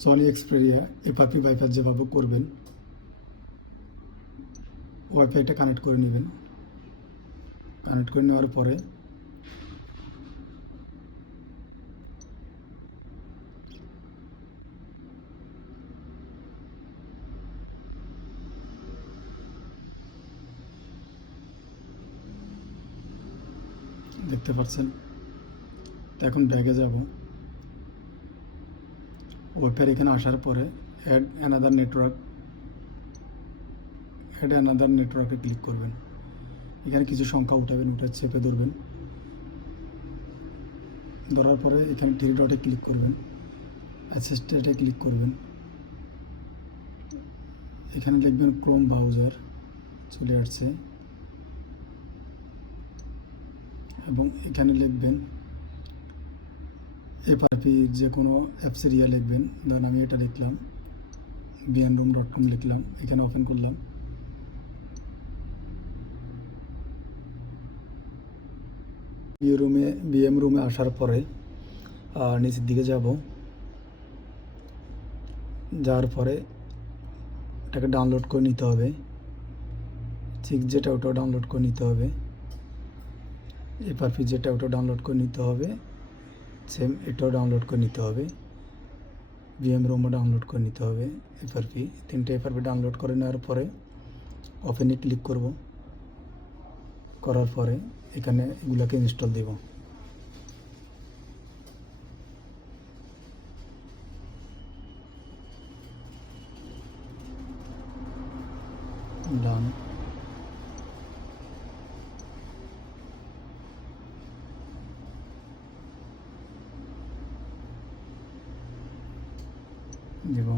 Sony Xperia FRP bypass যেভাবে করবেন, ওয়াইফাইটা connect করে নেবেন। কানেক্ট করে নেওয়ার পরে দেখতে পাচ্ছেন। তো এখন ব্যাগে যাব। ওয়াইফাই এখানে আসার পরে অ্যাড অ্যানাদার নেটওয়ার্কে ক্লিক করবেন। এখানে কিছু সংখ্যা উঠাবেন, উঠে চেপে ধরবেন। ধরার পরে এখানে থ্রি ডটে ক্লিক করবেন, অ্যাসিস্ট্যান্টে ক্লিক করবেন। এখানে লিখবেন ক্রোম ব্রাউজার, চলে আসছে। এবং এখানে লিখবেন এফআরপি যে কোনো অ্যাপসেরিয়া লিখবেন। ধরেন আমি এটা লিখলাম, vnroom.com লিখলাম, এখানে ওপেন করলাম। বিএম রুমে আসার পরে নিচের দিকে যাব। যাওয়ার পরে এটাকে ডাউনলোড করে নিতে হবে। ঠিক যেটা ওটাও ডাউনলোড করে নিতে হবে। এফআরপি যেটা ওটা ডাউনলোড করে নিতে হবে, সেম এটাও ডাউনলোড করে নিতে হবে। ভিএম রুমও ডাউনলোড করে নিতে হবে। এফআরপি তিনটে এফআরপি ডাউনলোড করে নেওয়ার পরে ওপেনে ক্লিক করব। করার পরে এখানে এগুলোকে ইনস্টল দেব। ডান। দেব।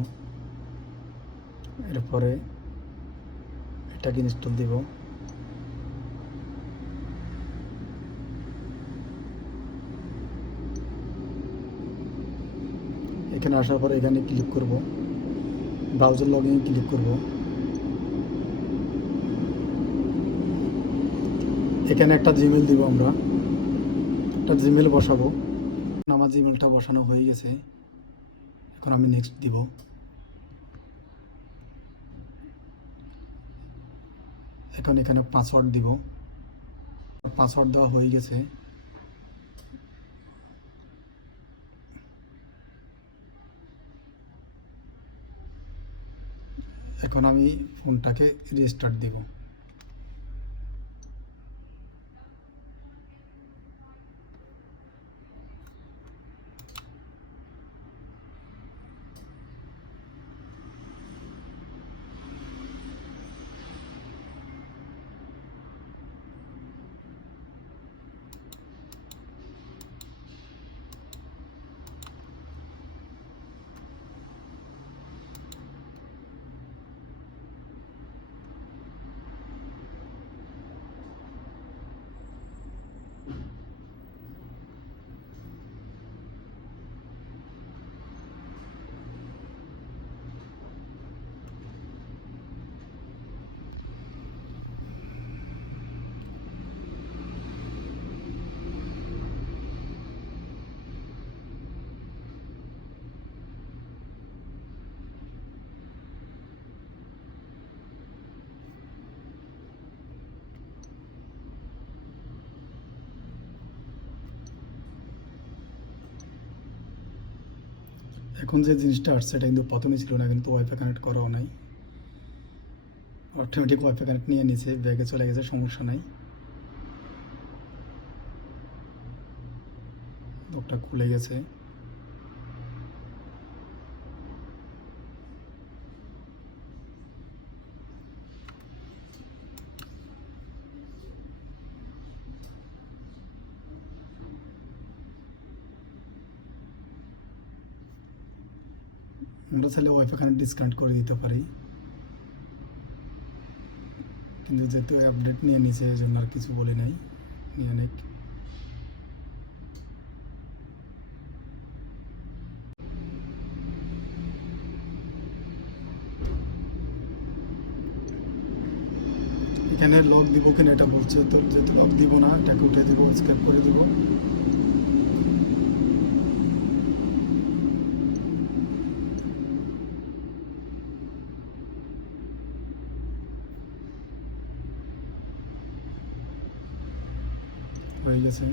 এরপরে এটাকে ইনস্টল দেব। এখানে আসার পরে এখানে ক্লিক করব, ব্রাউজার লগইনে ক্লিক করব। এখানে একটা জিমেল দিব, আমরা একটা জিমেল বসাবো। আমার জিমেলটা বসানো হয়ে গেছে। এখন আমি নেক্সট দিব। এখন এখানে পাসওয়ার্ড দিব। পাসওয়ার্ড দেওয়া হয়ে গেছে। এখন আমি ফোনটাকে রিস্টার্ট দিব। এখন যে জিনিসটা আসছে এটা কিন্তু প্রথমে ছিল না, কিন্তু ওয়াইফাই কানেক্ট করাও নাই। অটোমেটিক ওয়াইফাই কানেক্ট নিয়ে নিয়েছে, ব্যাগে চলে গেছে, সমস্যা নাই। লোকটা খুলে গেছে। আমরা চাইলে ওয়াইফাই কানেক্ট ডিসকানেক্ট করে দিতে পারি, কিন্তু যেহেতু আপডেট নিয়ে নিয়েছে এই জন্য আর কিছু বলি নাই। নিয়ে নিক। এখানে লক দিব কিনা এটা বলছে, তো যেহেতু লক দিব না, এটাকে উঠে দিব, স্কেপ করে দিব। হয়ে গেছে।